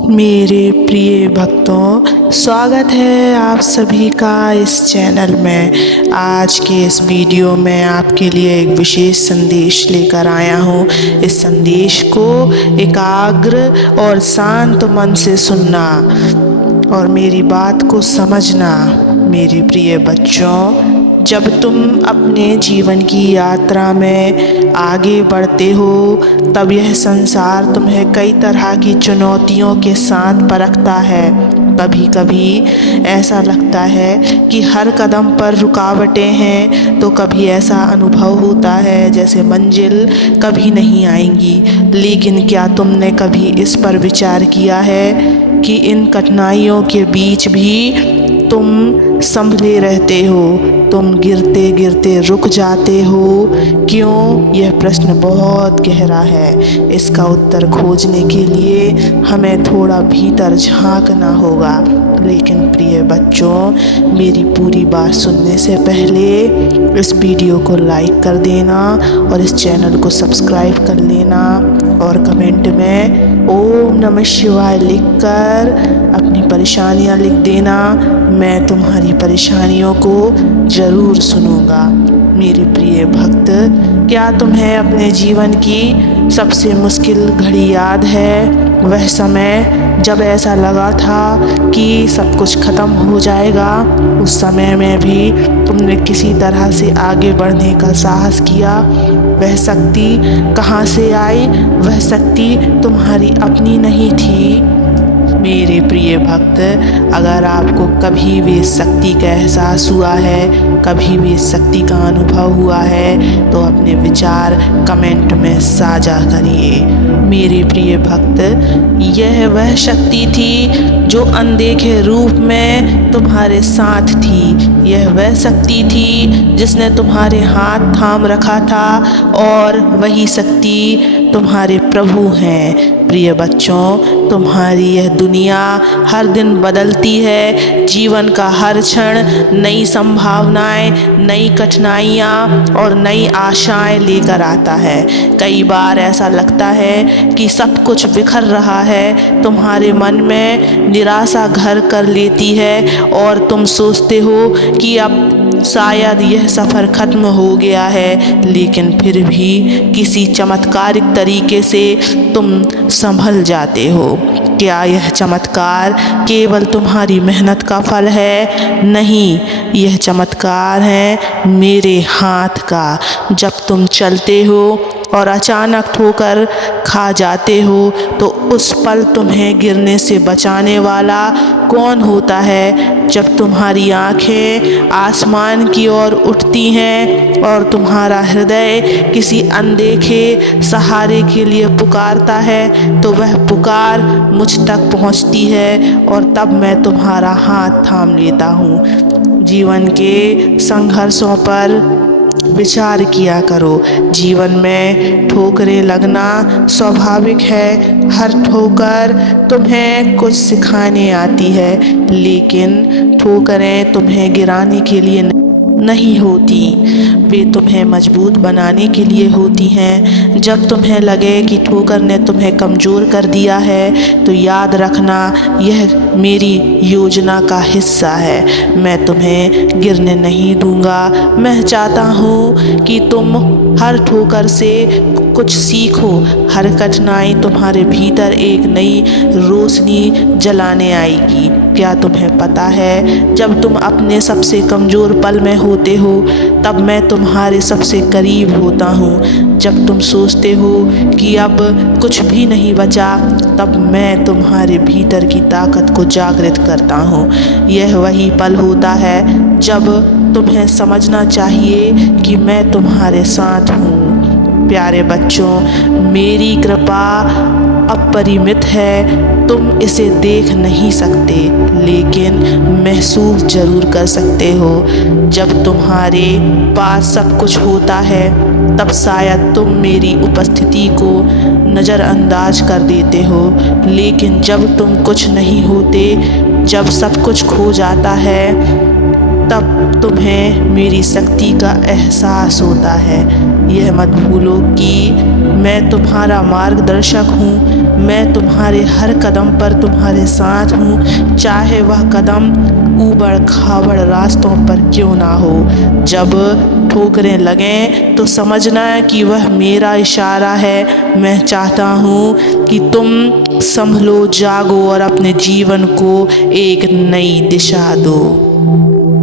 मेरे प्रिय भक्तों, स्वागत है आप सभी का इस चैनल में। आज के इस वीडियो में आपके लिए एक विशेष संदेश लेकर आया हूँ। इस संदेश को एकाग्र और शांत मन से सुनना और मेरी बात को समझना। मेरे प्रिय बच्चों, जब तुम अपने जीवन की यात्रा में आगे बढ़ते हो तब यह संसार तुम्हें कई तरह की चुनौतियों के साथ परखता है। कभी कभी ऐसा लगता है कि हर कदम पर रुकावटें हैं, तो कभी ऐसा अनुभव होता है जैसे मंजिल कभी नहीं आएंगी। लेकिन क्या तुमने कभी इस पर विचार किया है कि इन कठिनाइयों के बीच भी तुम संभले रहते हो? तुम गिरते गिरते रुक जाते हो। क्यों? यह प्रश्न बहुत गहरा है। इसका उत्तर खोजने के लिए हमें थोड़ा भीतर झांकना होगा। लेकिन प्रिय बच्चों, मेरी पूरी बात सुनने से पहले इस वीडियो को लाइक कर देना और इस चैनल को सब्सक्राइब कर लेना और कमेंट में ओम नमः शिवाय लिखकर अपनी परेशानियां लिख देना। मैं तुम्हारी परेशानियों को ज़रूर सुनूंगा। मेरे प्रिय भक्त, क्या तुम्हें अपने जीवन की सबसे मुश्किल घड़ी याद है? वह समय जब ऐसा लगा था कि सब कुछ ख़त्म हो जाएगा। उस समय में भी तुमने किसी तरह से आगे बढ़ने का साहस किया। वह शक्ति कहाँ से आई? वह शक्ति तुम्हारी अपनी नहीं थी। मेरे प्रिय भक्त, अगर आपको कभी भी शक्ति का एहसास हुआ है, कभी भी शक्ति का अनुभव हुआ है, तो अपने विचार कमेंट में साझा करिए। मेरे प्रिय भक्त, यह वह शक्ति थी जो अनदेखे रूप में तुम्हारे साथ थी। यह वह शक्ति थी जिसने तुम्हारे हाथ थाम रखा था और वही शक्ति तुम्हारे प्रभु हैं। प्रिय बच्चों, तुम्हारी यह दुनिया हर दिन बदलती है। जीवन का हर क्षण नई संभावनाएं, नई कठिनाइयाँ और नई आशाएं लेकर आता है। कई बार ऐसा लगता है कि सब कुछ बिखर रहा है। तुम्हारे मन में निराशा घर कर लेती है और तुम सोचते हो कि अब शायद यह सफ़र ख़त्म हो गया है। लेकिन फिर भी किसी चमत्कारिक तरीके से तुम संभल जाते हो। क्या यह चमत्कार केवल तुम्हारी मेहनत का फल है? नहीं, यह चमत्कार है मेरे हाथ का। जब तुम चलते हो और अचानक ठोकर खा जाते हो तो उस पल तुम्हें गिरने से बचाने वाला कौन होता है? जब तुम्हारी आँखें आसमान की ओर उठती हैं और तुम्हारा हृदय किसी अनदेखे सहारे के लिए पुकारता है, तो वह पुकार मुझ तक पहुंचती है और तब मैं तुम्हारा हाथ थाम लेता हूँ। जीवन के संघर्षों पर विचार किया करो। जीवन में ठोकरें लगना स्वाभाविक है। हर ठोकर तुम्हें कुछ सिखाने आती है, लेकिन ठोकरें तुम्हें गिराने के लिए नहीं होती, वे तुम्हें मजबूत बनाने के लिए होती हैं। जब तुम्हें लगे कि ठोकर ने तुम्हें कमज़ोर कर दिया है, तो याद रखना यह मेरी योजना का हिस्सा है। मैं तुम्हें गिरने नहीं दूंगा। मैं चाहता हूँ कि तुम हर ठोकर से कुछ सीखो। हर कठिनाई तुम्हारे भीतर एक नई रोशनी जलाने आएगी। क्या तुम्हें पता है, जब तुम अपने सबसे कमज़ोर पल में होते हो तब मैं तुम्हारे सबसे करीब होता हूँ। जब तुम सोचते हो कि अब कुछ भी नहीं बचा, तब मैं तुम्हारे भीतर की ताकत को जागृत करता हूँ। यह वही पल होता है जब तुम्हें समझना चाहिए कि मैं तुम्हारे साथ हूँ। प्यारे बच्चों, मेरी कृपा अपरिमित है। तुम इसे देख नहीं सकते, लेकिन महसूस जरूर कर सकते हो। जब तुम्हारे पास सब कुछ होता है, तब शायद तुम मेरी उपस्थिति को नज़रअंदाज कर देते हो। लेकिन जब तुम कुछ नहीं होते, जब सब कुछ खो जाता है, तब तुम्हें मेरी शक्ति का एहसास होता है। यह मत भूलो कि मैं तुम्हारा मार्गदर्शक हूँ। मैं तुम्हारे हर कदम पर तुम्हारे साथ हूँ, चाहे वह कदम ऊबड़ खाबड़ रास्तों पर क्यों ना हो। जब ठोकरें लगें तो समझना कि वह मेरा इशारा है। मैं चाहता हूँ कि तुम संभलो, जागो और अपने जीवन को एक नई दिशा दो।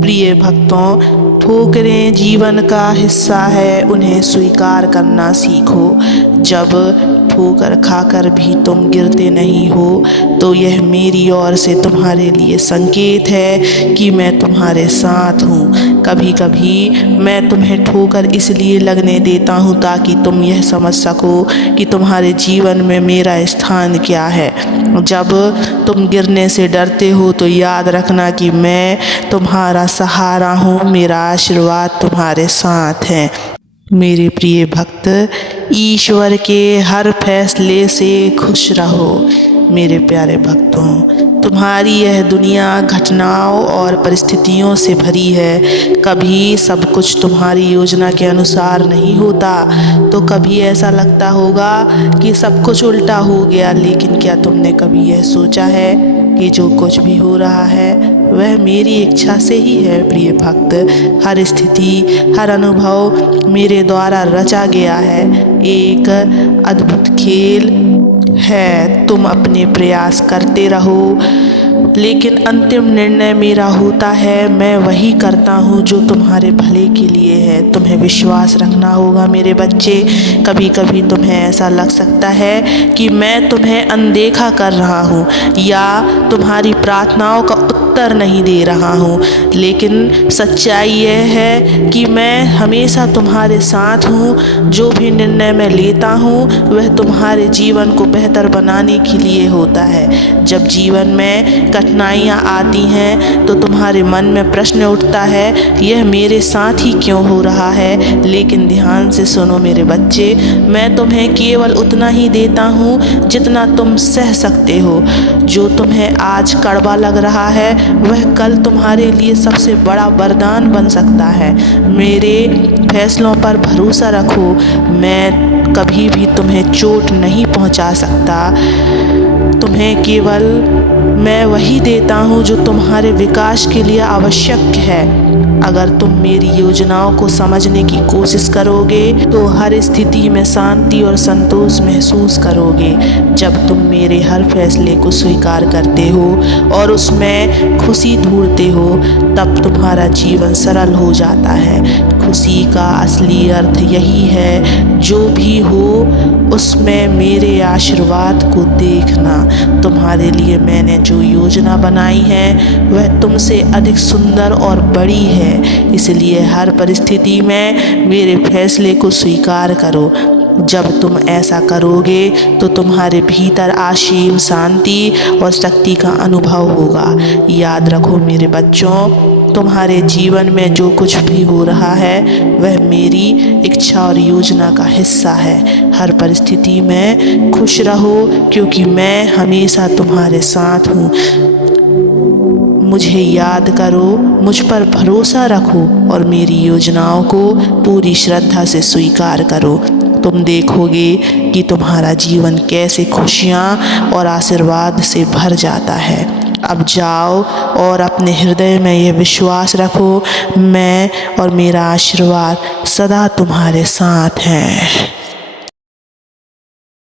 प्रिय भक्तों, ठोकरें जीवन का हिस्सा है, उन्हें स्वीकार करना सीखो। जब ठोकर खाकर भी तुम गिरते नहीं हो तो यह मेरी ओर से तुम्हारे लिए संकेत है कि मैं तुम्हारे साथ हूँ। कभी कभी मैं तुम्हें ठोकर इसलिए लगने देता हूँ ताकि तुम यह समझ सको कि तुम्हारे जीवन में मेरा स्थान क्या है। जब तुम गिरने से डरते हो तो याद रखना कि मैं तुम्हारा सहारा हूँ, मेरा आशीर्वाद तुम्हारे साथ है। मेरे प्रिय भक्त, ईश्वर के हर फैसले से खुश रहो। मेरे प्यारे भक्तों, तुम्हारी यह दुनिया घटनाओं और परिस्थितियों से भरी है। कभी सब कुछ तुम्हारी योजना के अनुसार नहीं होता, तो कभी ऐसा लगता होगा कि सब कुछ उल्टा हो गया। लेकिन क्या तुमने कभी यह सोचा है कि जो कुछ भी हो रहा है वह मेरी इच्छा से ही है। प्रिय भक्त, हर स्थिति, हर अनुभव मेरे द्वारा रचा गया है, एक अद्भुत खेल है। तुम अपने प्रयास करते रहो, लेकिन अंतिम निर्णय मेरा होता है। मैं वही करता हूँ जो तुम्हारे भले के लिए है। तुम्हें विश्वास रखना होगा मेरे बच्चे। कभी कभी तुम्हें ऐसा लग सकता है कि मैं तुम्हें अनदेखा कर रहा हूँ या तुम्हारी प्रार्थनाओं का उत्तर नहीं दे रहा हूँ, लेकिन सच्चाई यह है कि मैं हमेशा तुम्हारे साथ हूँ। जो भी निर्णय मैं लेता हूँ वह तुम्हारे जीवन को बेहतर बनाने के लिए होता है। जब जीवन में कठिनाइयाँ आती हैं तो तुम्हारे मन में प्रश्न उठता है, यह मेरे साथ ही क्यों हो रहा है। लेकिन ध्यान से सुनो मेरे बच्चे, मैं तुम्हें केवल उतना ही देता हूँ जितना तुम सह सकते हो। जो तुम्हें आज कड़वा लग रहा है वह कल तुम्हारे लिए सबसे बड़ा वरदान बन सकता है। मेरे फैसलों पर भरोसा रखो। मैं कभी भी तुम्हें चोट नहीं पहुंचा सकता। तुम्हें केवल मैं वही देता हूँ जो तुम्हारे विकास के लिए आवश्यक है। अगर तुम मेरी योजनाओं को समझने की कोशिश करोगे तो हर स्थिति में शांति और संतोष महसूस करोगे। जब तुम मेरे हर फैसले को स्वीकार करते हो और उसमें खुशी ढूंढते हो तब तुम्हारा जीवन सरल हो जाता है। खुशी का असली अर्थ यही है, जो भी हो उसमें मेरे आशीर्वाद को देखना। तुम्हारे लिए मैंने जो योजना बनाई है वह तुमसे अधिक सुंदर और बड़ी है। इसलिए हर परिस्थिति में मेरे फैसले को स्वीकार करो। जब तुम ऐसा करोगे तो तुम्हारे भीतर असीम शांति और शक्ति का अनुभव होगा। याद रखो मेरे बच्चों, तुम्हारे जीवन में जो कुछ भी हो रहा है वह मेरी इच्छा और योजना का हिस्सा है। हर परिस्थिति में खुश रहो क्योंकि मैं हमेशा तुम्हारे साथ हूँ। मुझे याद करो, मुझ पर भरोसा रखो और मेरी योजनाओं को पूरी श्रद्धा से स्वीकार करो। तुम देखोगे कि तुम्हारा जीवन कैसे खुशियाँ और आशीर्वाद से भर जाता है। अब जाओ और अपने हृदय में यह विश्वास रखो, मैं और मेरा आशीर्वाद सदा तुम्हारे साथ है।